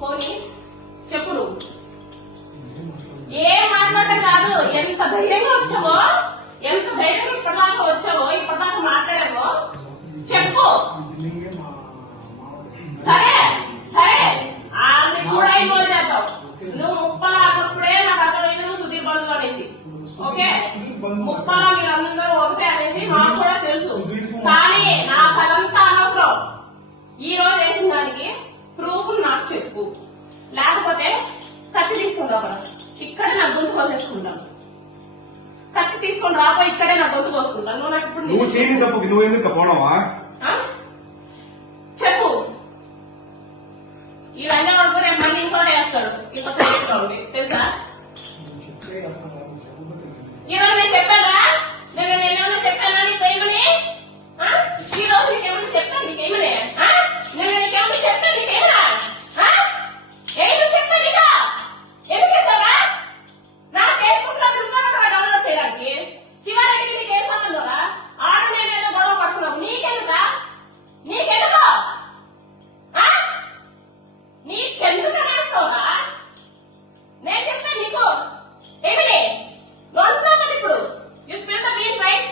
పోనీ చెప్పు నువ్వు ఏం మాట్లాడటం కాదు. ఎంత ధైర్యంగా వచ్చావో, ఎంత ధైర్యంగా ఇప్పటిదాకా వచ్చావో, ఇప్పటిదాకా మాట్లాడావో చెప్పు. సరే సరే అది కూడా ఇన్వాల్వ్ చేద్దాం. నువ్వు ముప్పలా అన్నప్పుడే నాకు అర్థమైంది నువ్వు సుధీర్ బంధువు అనేసి. ఓకే, ముప్పలా మీరందరూ ఒకటే అనేసి నాకు కూడా తెలుసు. కానీ నాకు అదంతా అనవసరం. ఈ రోజు వేసిన దానికి ప్రూఫ్ నాకు చెప్పు, లేకపోతే కత్తి తీసుకుంటావు కదా, ఇక్కడే నా గొంతు కోసేసుకుంటాను. కత్తి తీసుకొని రాబో, ఇక్కడే నా గొంతు కోసుకుంటాను. నువ్వు నాకు ఇప్పుడు చెప్పు. ఈ రంగా వరకు రేపు మళ్ళీ ఇంకోటి వేస్తాడు. ఇప్పుడు తెలుసా? ఈరోజు నేను చెప్పానా? నేనేమన్నా చెప్పానా నీకేమని? ఈ రోజు నీకేమన్నా చెప్పాను నీకేమని? నేను నీకేమన్నా చెప్పాను నీకేమన్నా? ఏమి చెప్పాను ఇక? ఎందుకు చేసావా? నా ఫేస్బుక్ లో డౌన్లోడ్ చేయడానికి శివారెడ్డికి నీకు ఏం సంబంధం రా? ఆడ నేనేదో గొడవ పడుతున్నావు. నీకెందుకా? నీకెందుకో నీకెందుకు నేస్తావురా? నేను చెప్తాను నీకు ఏమిటి అంటున్నావు కదా ఇప్పుడు. You spill the beach right.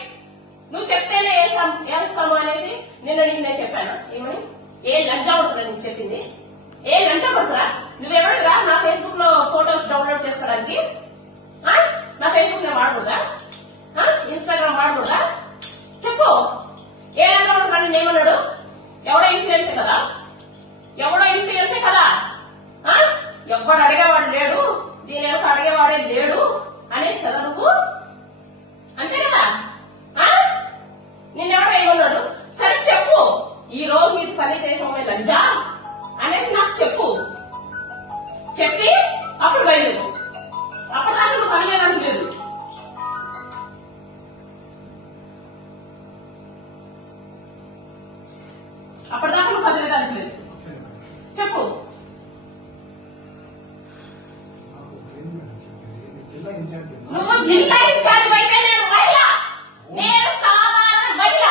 నువ్వు చెప్తేనే వేస్తాము అనేసి నిన్న నీకు నేను చెప్పాను. ఏమని? ఏ లంచా పడుతురా నీకు చెప్పింది? ఏ లంచా పడుతురా? నువ్వెవడురా నా ఫేస్బుక్ లో ఫోటోస్ డౌన్లోడ్ చేసుకోవడానికి? నా ఫేస్బుక్ నేను వాడకూడదా? ఇన్స్టాగ్రామ్ వాడకూడదా? చెప్పు. ఏ లంచా పడుతురా? నేను ఏమన్నాడు? ఎవడో ఇన్ఫ్లుయెన్సే కదా, ఎవడో ఇన్ఫ్లుయెన్సే కదా. ఎవడు అడిగేవాడు లేడు, దీని యొక్క అడిగేవాడే లేడు అనేసి కదా నువ్వు. అంతే కదా? నిన్నెవడో ఏమన్నాడు? సరే చెప్పు. ఈ రోజు నీకు పని చేసామే లంజా అనేసి నాకు చెప్పు. చెప్పి అప్పుడు బయలుదేరు. అప్పటిదాకా నువ్వు పని చేయడానికి లేదు. అప్పటిదాకా నువ్వు పని చేయడానికి లేదు. చెప్పు. నువ్వు జిల్లా ఇన్ఛార్జ్ అయితే నేను మహిళ, నేను సాధారణ మహిళ.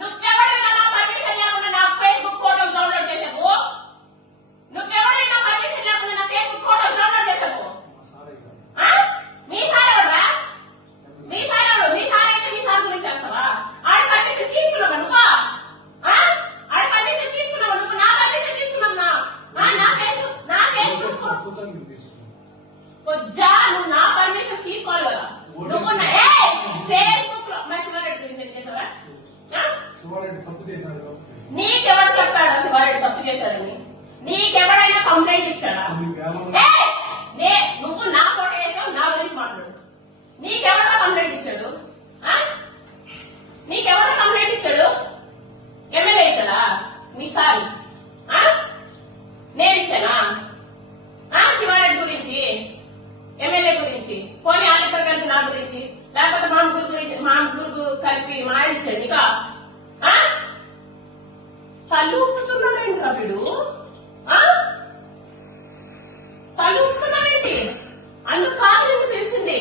నువ్వెవడైనా నా పర్మిషన్ లేకుండా నా ఫేస్బుక్ ఫోటోస్ డౌన్లోడ్ చేసావు? నువ్వెవడైనా పర్మిషన్ లేకుండా నా ఫేస్బుక్ ఫోటోస్ డౌన్లోడ్ చేసావు? నీ సార్ ఎవరా? నీ సార్ ఎవరు? నీ సార్ అయితే నీ సార్ గురించి చేస్తావా? ఆడి పర్మిషన్ తీసుకున్నావా నువ్వు? ఆడి పర్మిషన్ తీసుకున్నావా నువ్వు? నా పర్మిషన్ తీసుకున్నా? నా ఫేస్బుక్ కొజ్జా నువ్వు నా పర్మిషన్ తీసుకోవాలి కదా. నువ్వు ఫేస్బుక్ లో మా శివారెడ్డి గురించి ఏం చేసావా? నీకెవరు చెప్పాడా శివారెడ్డి తప్పు చేశాడని? నీకెవడైనా కంప్లైంట్ ఇచ్చాడా? నువ్వు నా ఫోటో వేసావు, నా గురించి మాట్లాడు. నీకెవడో కంప్లైంట్ ఇచ్చాడు? నీకెవడో కంప్లైంట్ ఇచ్చాడు? ఎమ్మెల్యే ఇచ్చాడా? మీ సార్ నేను ఇచ్చానా? శివారెడ్డి గురించి, ఎమ్మెల్యే గురించి, పోనీ ఆలిద్దరు కలిపి నా గురించి, లేకపోతే మా ముగ్గురు కలిపి మా ఆయన ఇచ్చాడు నీకా? తల్లు ఊపుతున్నాడేంటి రా వీడు? తల్లు ఊపుతున్నాడేంటి? అందుకు కాదు ఎందుకు పిలిచింది?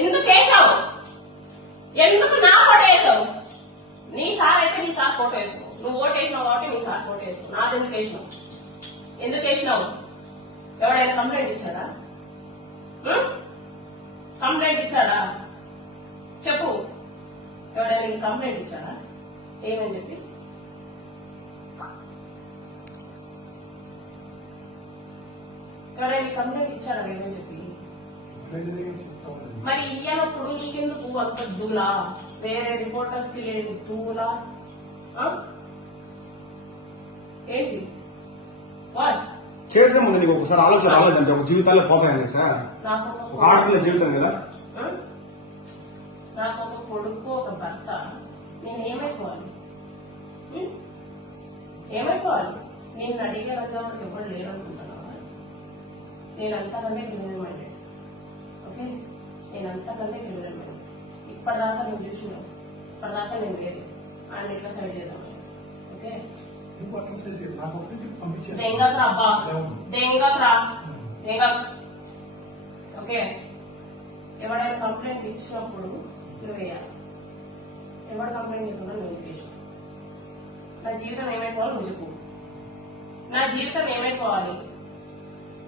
ఎందుకు వేసావు? ఎందుకు నా ఫోటో వేసావు? నీ సార్ అయితే నీ సార్ ఫోటో వేసావు. నువ్వు ఓటు వేసినావు కాబట్టి నీ సార్ ఫోటో వేసావు. నాది ఎందుకు వేసినావు? ఎందుకు వేసినావు? ఎవడైనా కంప్లైంట్ ఇచ్చాడా? కంప్లైంట్ ఇచ్చాడా? చెప్పు. ఎవడైనా కంప్లైంట్ ఇచ్చాడా? ఏమని చెప్పి? ఎవరైనా కంప్లైంట్ ఇచ్చాడా? ఏమని చెప్పి? మరి ఇయ్యనప్పుడు నీకెందుకు అంత దూలా? వేరే రిపోర్టర్స్ కి లేని దూలా ఏంటి? వాట్ చేసే ముందు నీకు ఒకసారి ఆలోచన రాలేదంటే ఒక జీవితాల్లో పోతాయని సార్. ఒక ఆడపిల్ల జీవితం కదా. నాకు ఒక కొడుకు, ఒక భర్త. నేను ఏమైపోవాలి? ఏమైపోవాలి? నేను అడిగే రంగంలో ఎవరు లేరు అనుకుంటున్నావా? నేను అంతకంటే క్రిమినల్ మైండెడ్. ఓకే, నేను అంతకంటే క్రిమినల్ మైండెడ్. ఇప్పటిదాకా నేను చూసినావు, ఇప్పటిదాకా నేను లేదు. ఆయన ఎట్లా సైడ్ చేద్దాం? ఓకే, దెంగకు అబ్బా, దెంగకు రా, దెంగకు. ఓకే, ఎవడైనా కంప్లైంట్ ఇచ్చినప్పుడు నువ్వు వేయాలి. ఎవరు కంప్లైంట్ ఇస్తున్నా నోటిఫికేషన్ నా జీవితం ఏమైపోవాలి నువ్వు చెప్పు. నా జీవితం ఏమైపోవాలి,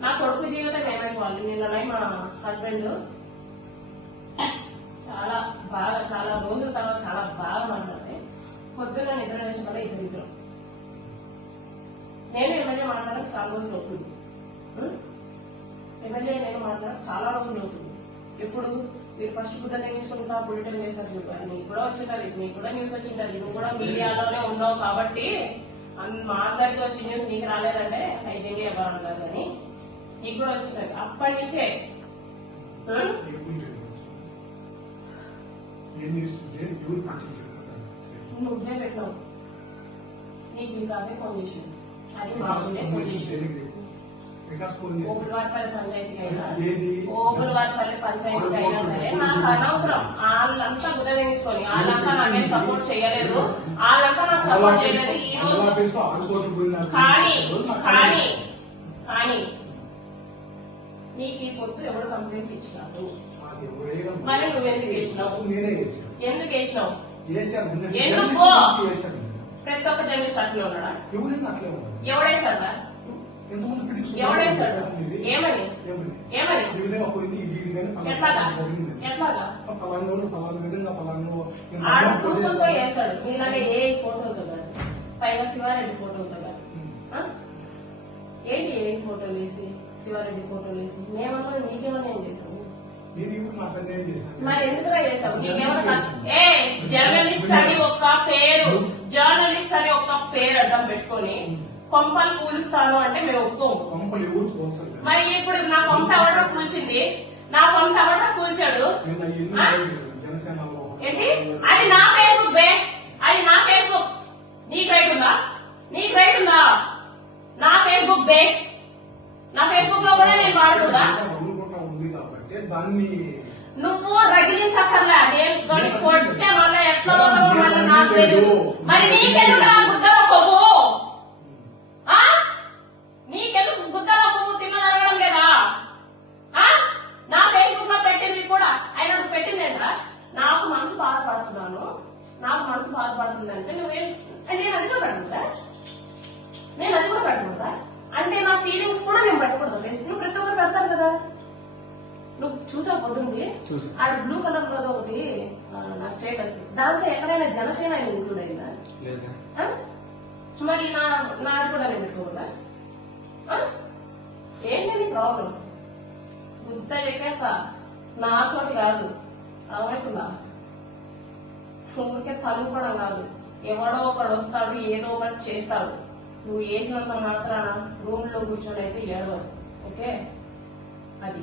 నా కొడుకు జీవితం ఏమైపోవాలి. నిన్న మా హస్బెండ్ చాలా రోజుల తర్వాత చాలా బాగా మాట్లాడితే పొద్దున్న నిద్ర వేసిన వల్ల ఇద్దరు నేను ఎమ్మెల్యే మాట్లాడడానికి చాలా రోజులు అవుతుంది. ఎమ్మెల్యే నేను మాట్లాడడానికి చాలా రోజులు అవుతుంది. ఎప్పుడు మీరు ఫస్ట్ బుద్ధ తెగించుకుంటా బులెటిన్ చేశారు చూడాలి, నీకు కూడా వచ్చింటది, నీకు కూడా న్యూస్ వచ్చింటది, నువ్వు కూడా మీడియాలోనే ఉన్నావు కాబట్టి మా అందరికి వచ్చి న్యూస్ నీకు రాలేదంటే అయితే ఎవరు అంటారు కానీ నీకు కూడా వచ్చింటది. అప్పటి నుంచే నువ్వే పెట్టావు, నీకు వికాసే ఫోన్ చేసింది, అది మా ఊళ్ళే ఫోన్ చేసింది. ఓపులవారిపల్లి పంచాయతీకి అయినా సరే నాకు అనవసరం. వాళ్ళంతా బుద్ధ వేయించుకొని వాళ్ళంతా నాకేం సపోర్ట్ చేయలేదు, వాళ్ళంతా నాకు సపోర్ట్ చేయలేదు. ఈ రోజు కానీ నీకు ఈ పొత్తు ఎవరు కంప్లైంట్ ఇచ్చినాడు, మరి నువ్వెందుకు వేసినావు? ఎందుకు వేసినావు? ఎందుకు? ప్రతి ఒక్క జర్నలిస్ట్ అట్లే ఉన్నాడా? ఎవడేసాడా? ఎవడేసాడు? ఏమని ఏమని ఎట్లాగా ఎట్లాగా ఆడు ప్రూఫ్తో వేసాడు. మీలాగే ఏ ఫోటోతో కాదు, పైగా శివారెడ్డి ఫోటోతో కాదు. ఏంటి ఏ ఫోటోలు వేసి శివారెడ్డి ఫోటోలు వేసి మేమన్నా నీకేమన్నా ఏం చేసావు? మరి ఎందుకులా చేసావు? నీకేమన్నా జర్నలిస్ట్ అని ఒక పేరు, జర్నలిస్ట్ అని ఒక పేరు అడ్డం పెట్టుకొని కొంపలు కూలుస్తాను అంటే మేము ఒప్పుకోము. మరి ఇప్పుడు నా కొంప ఎవడో కూల్చింది, నా కొంప ఎవడో కూల్చాడు ఏంటి? అది నా ఫేస్బుక్ బే, అది నా ఫేస్బుక్. నీకు రైట్ ఉందా? నీకు రైట్ ఉందా? నా ఫేస్బుక్ బే, నా ఫేస్బుక్ లో కూడా నేను వాడకూడదా? నువ్వు రగిలించక్కర్లే, నేను కొట్టే మళ్ళీ ఎట్లా మళ్ళీ నాకు తెలియదు. మరి నీకెందుకు నా గుద్దలో కొవ్వు? నీకెందుకు గుద్దలో కొవ్వు తిన్నదనడం లేదా? నా ఫేస్బుక్ లో పెట్టింది కూడా ఆయన పెట్టిందేంట్రా? నాకు మనసు బాధపడుతున్నాను, నాకు మనసు బాధపడుతుందంటే నువ్వేం? నేను అది కూడా పెట్టకూడదా? నేను అది కూడా పెట్టకూడదా? అంటే నా ఫీలింగ్స్ కూడా నేను పెట్టకూడదు. ఫేస్బుక్ ప్రతి ఒక్కరు పెడతారు కదా. నువ్వు చూసా పోతుంది ఆడ బ్లూ కలర్ లో ఒకటి నా స్టేటస్, దాంట్లో ఎక్కడైనా జనసేన ఇంక్లూడ్ అయిందా? మరి నాది కూడా నేను పెట్టుకోకూడదా? ఏంటది ప్రాబ్లం? గుద్ద చెప్పేసా, నాతోటి కాదు అర్థమవుతుందా? ఊరికే తలుపుకోవడం కాదు, ఎవడో ఒకడు వస్తాడు ఏదో ఒకటి చేస్తాడు. నువ్వు వేసినంత మాత్రాన రూమ్ లో కూర్చొని అయితే ఏడవదు. ఓకే, అది